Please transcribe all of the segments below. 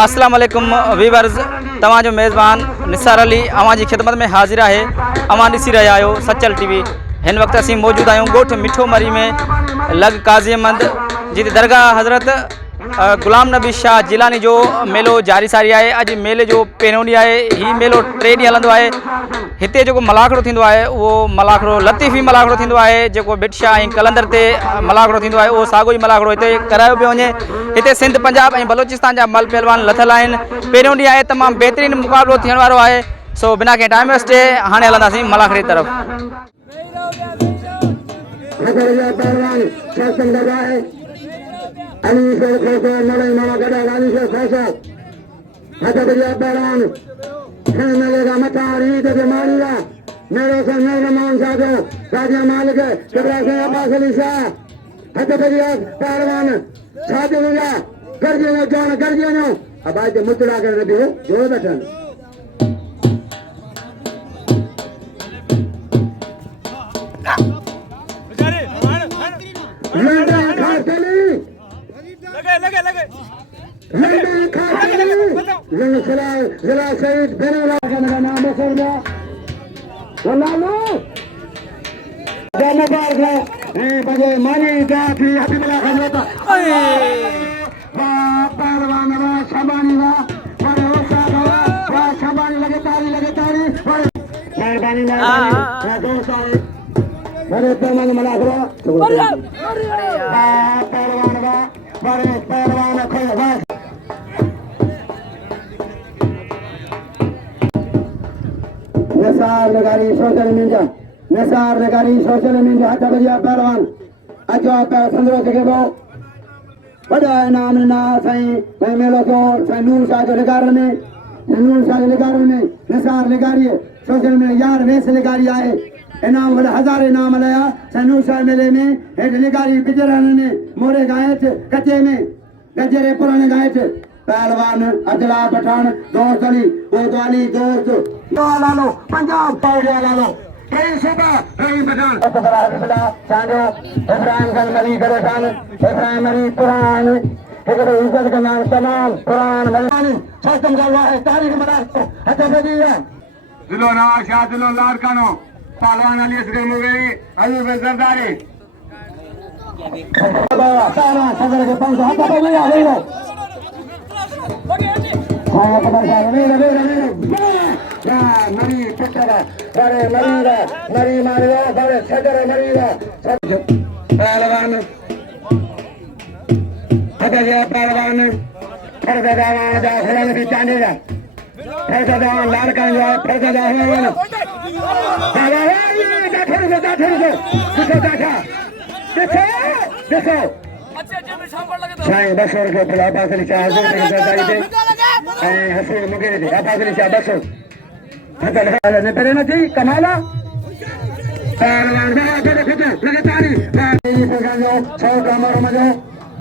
अस्सलाम वालेकुम वीवर्स, तव्हांजो मेज़बान निसार अली अवां जी ख़िदमत में हाज़िर है। अवां ॾिसी रहिया आहियो सचल टीवी। हिन वक़्तु असीं मौजूद आहियूं ॻोठ मिठो मरी में लॻ काज़ीअमंद, जिते दरगाह हज़रत गुलाम नबी शाह जिलानी जो मेलो जारी सारी है। अॼु मेले जो पहिरियों ॾींहुं आहे। हीउ मेलो 3 ॾींहं हलंदो आहे। हिते जेको मलाखड़ो थींदो आहे उहो मलाखड़ो लतीफ़ी मलाखड़ो थींदो आहे। जेको बिटशाह ऐं कलंदर ते मलाखड़ो थींदो आहे उहो साॻियो ई मलाखड़ो हिते करायो पियो वञे। हिते सिंध पंजाब ऐं बलोचिस्तान जा मल पहलवान लथल आहिनि। पहिरियों ॾींहुं आहे, तमामु बहितरीनु मुक़ाबिलो थियण वारो आहे। सो बिना कंहिं टाइम वेस्ट जे हाणे हलंदासीं मलाखड़ी तरफ़। मेरे संग रमान साधो राजा मालिक इब्राहिम अब्बास अली शाह हतबरिया पहलवान साधुया गर्जियो जान गर्जियो अब आज मुतड़ा कर रहे हो जो बैठन लंडन खातली लगे लगे लगे लंडन खातली जिला शहीद बेरोला का नाम है वल्लाह जनबार का बजे मानी जाती हबीबुल्लाह खान होता पहलवान वा शबानी वा बड़े होता वा शबानी लगे तारी मेहरबानी दोस्त आए बड़े पैमाने मलाखरा पहलवान वा बड़े पहलवान खोल वा नसार नगारी सोशल मीडिया हटा बजिया पहलवान अचो पे संदरो के बो बड़ा नाम ना सही मैं मेलो को नूर शाह के लगार में नसार लगारी सोशल में यार वेस लगारी आए इनाम वाला 1000 इनाम लाया नूर शाह मेले में हेड लगारी बिजरान ने मोरे गायत कच्चे में गजरे पुराने गायत पहलवान अजला पठान दोस्त अली गोदवाली दोस्त लालो पंजाब पाउडिया लालो कई सुबह कई पठान चांदो इब्राहिम खान मरी गरेखान इब्राहिम मरी पुरान एकड़ो इज्जत का नाम तमाम पुरान मरी सस्तम गवा है तारीख मरा हते बदिया दिलो ना शाह दिलो लारकानो पहलवान अली असगर मुगई अयूब जरदारी बाबा सारा सदर के 500 हते बदिया हो हाँ खबर साहब मेरे या मरी पुत्रा बड़े मरी मारिया बड़े छजर मरीगा पहलवान पहलवान फरदावा जा खिलाने की चांदेगा फरदावा लाल का जो फरदा है वो देखो शायद 200 रुपये पुला पासली चाह जो के सरदारी थे हसीन मुगे थे पासली चाह 200 हतल ने परे न थी कमाला पहलवान में आगे देखो लगे तारी ये जो 100 कमर मजो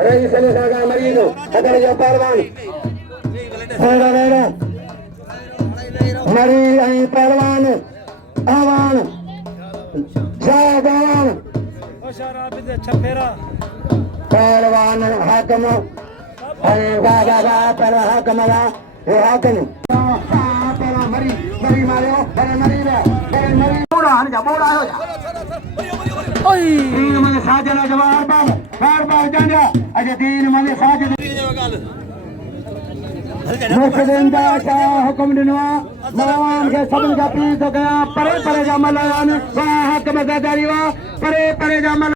रईस अली सागा मरीदो हतल जो पहलवान वेरा मरी आई पहलवान आवान जावान ओशारा बिदे छफेरा पहलवान हाकम गागा पहला हाकम ये हाकम पहला मरी मारो मरी बोड़ा हो जा ओए तीन मन साजना जवाब बार जांदा अजे तीन मन साजना मुर्शिदीन का शाह हुक्म दिनवा मलावान के सबन का पीर तो गया परे जा मलावान वाह हाकम गदारी वाह परे जा मल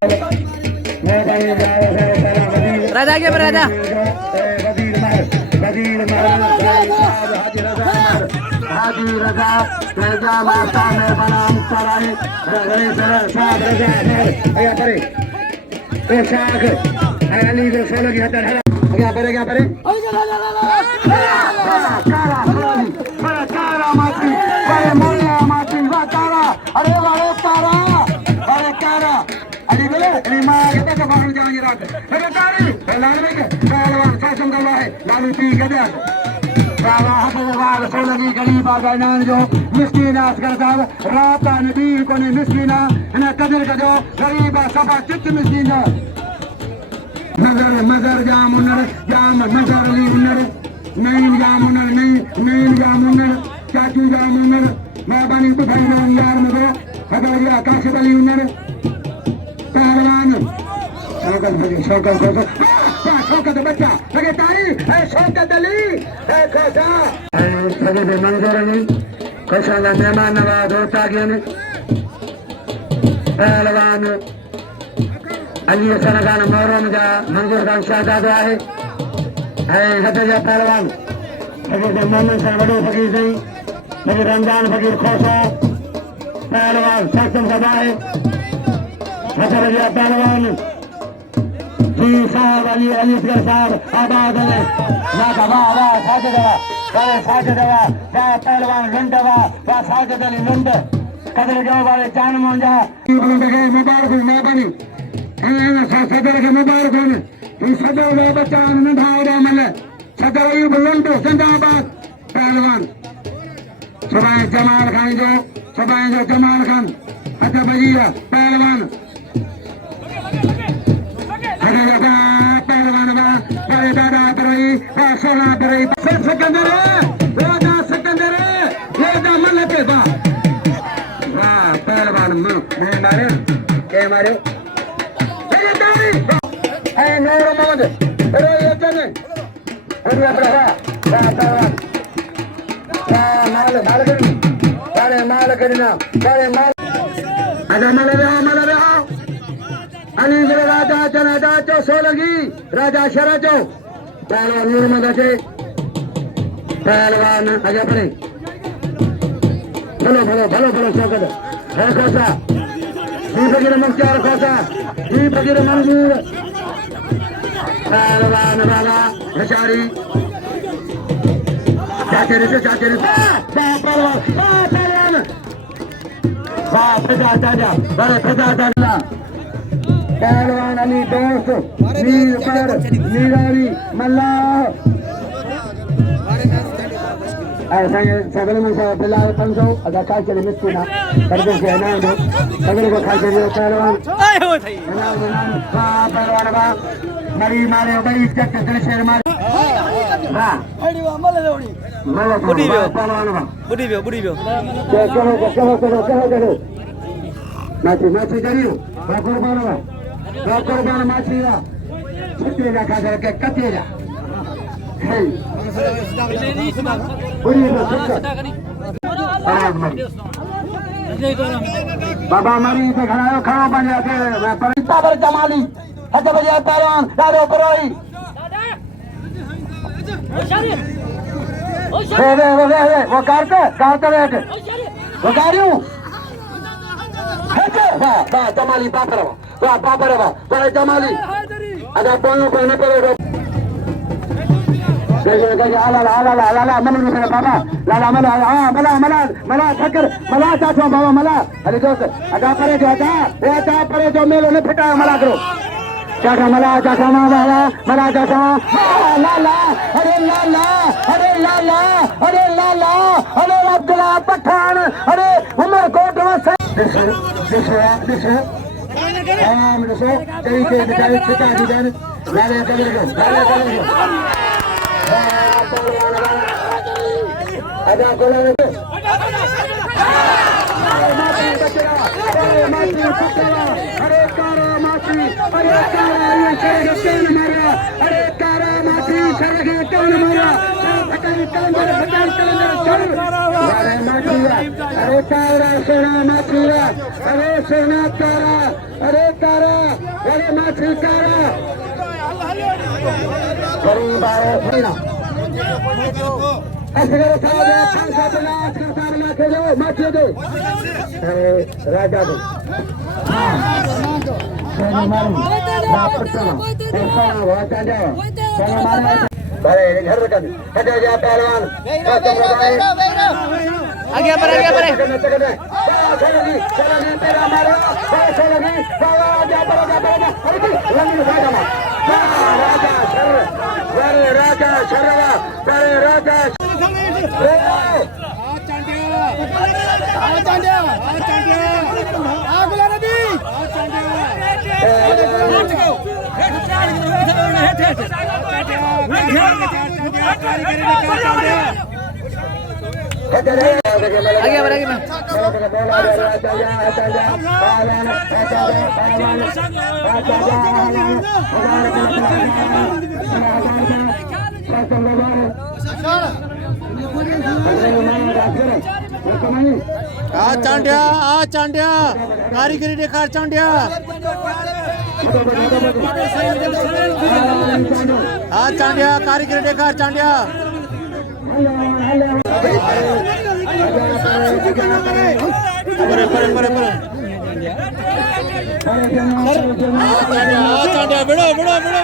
राजा के राजा हाजी रजा माता में बनाम सराय साहब रजा आया परे तो शाख अली को सोलो की हतर है क्या परे काला माटी बड़े मोला माटी वा काला अरे वाले तारा अरे काला अली बोले अली मां के तो बाहर जाने रात अरे तारी लाल में पहलवान सासम का है लालू पी गदा बाबा हफवाल सोलगी गरीब आगानान जो मिस्कीन असगर साहब रात नबी को ने मिस्कीना ने कदर का जो गरीब सफा चित मिस्कीन मगर जाम नजर अली नईम जा मुनर नईम जा मुनर चाचू जा मुनर मेहरबानी बुधाई ना यार मगो हजारी आकाश अली उनर पहलवान शौकत बच्चा लगे तारी है शौकत अली है खोसा है सगे दे मंजूर नहीं खोसा का मेहमान नवाज होता गया ने पहलवान अली सरगान मोहरम जा मंजूर खान शहजादा है हदजा पहलवान फकीर मोहम्मद साहब बड़ो फकीर सही फकीर रमजान फकीर खोसा पहलवान सक्षम सभा है हदजा पहलवान जी साहब अली असगर साहब आबाद है ना वाह वाह साजिद दवा पहलवान लंडवा वाह साजिद अली लंड कदर जो वाले चान मोंजा मुबारक मेहरबानी सदर के मुबारक होने सदर वे बच्चा नंढा उड़ा मल सदर अयूब लंडो जिंदाबाद पहलवान सुभाए जमाल जमाल खान हद बजिया पहलवान पहलवान बड़े दादा बरई सोना बरई सिकंदर राजा मल के वाह पहलवान मारे के मारे नूर मोहम्मद माल करना अली राजा जनाजा चो सोलगी राजा शरा चो पहलवान नूर मोहम्मद पहलवान आगे बढ़े भलो शौकत है खोसा जी फकीर मुख्तार खोसा जी फकीर मंजूर पहलवान वाला बेचारी चाचे पहलवान वाह पहलवान अली दोस्त मीर पर मीरारी मल्लाह ऐसा सगल में से फिलहाल 500 अगर खाई चले मिट्टी ना करके से इनाम दो सगल को खाई चले पहलवान पहलवान बा मरी मारे बड़ी इज्जत दिल शेर मारे हां मल पहलवान बा बुढ़ी बियो चलो माची करियो कुर्बान माची बा छुट्टी ना खा के कते जा है बाबा मरी से खड़ा बन जाते पर जमाली हज बजे पहलवान दारो बरोई वो कारते बैठ वो गाड़ियों वाह जमाली बापर वाह बड़े जमाली अगर बोलने पर न करो आला मन में बाबा लाला मला ठक्कर मला चाचो बाबा मला अरे दोस्त अगा परे जो आता परे जो मेलो ने फिटा मला करो चाचा मला चाचा लाला अरे अब्दुल्ला पठान अरे उमर कोट देखो तरीके बिचारे छिका दी जान लाले कलर आजा गोला अरे कारा माची अरे कारा माची सरगे कौन मारा अरे कारा सोना माचिया अरे सोना कारा अरे माची कारा गरीब आए असगर माचिए दो राजा दो घर हटे जा पहलवान आगे पर तेरा मारो राजा शर्मा राजा आगे बढ़ आगे आ चांड्या कारीगरी देखार चांड्या चांड्या कारीगरी देखार चांड्या परे परे परे परे चांड्या बिड़ो बिड़ो बिड़ो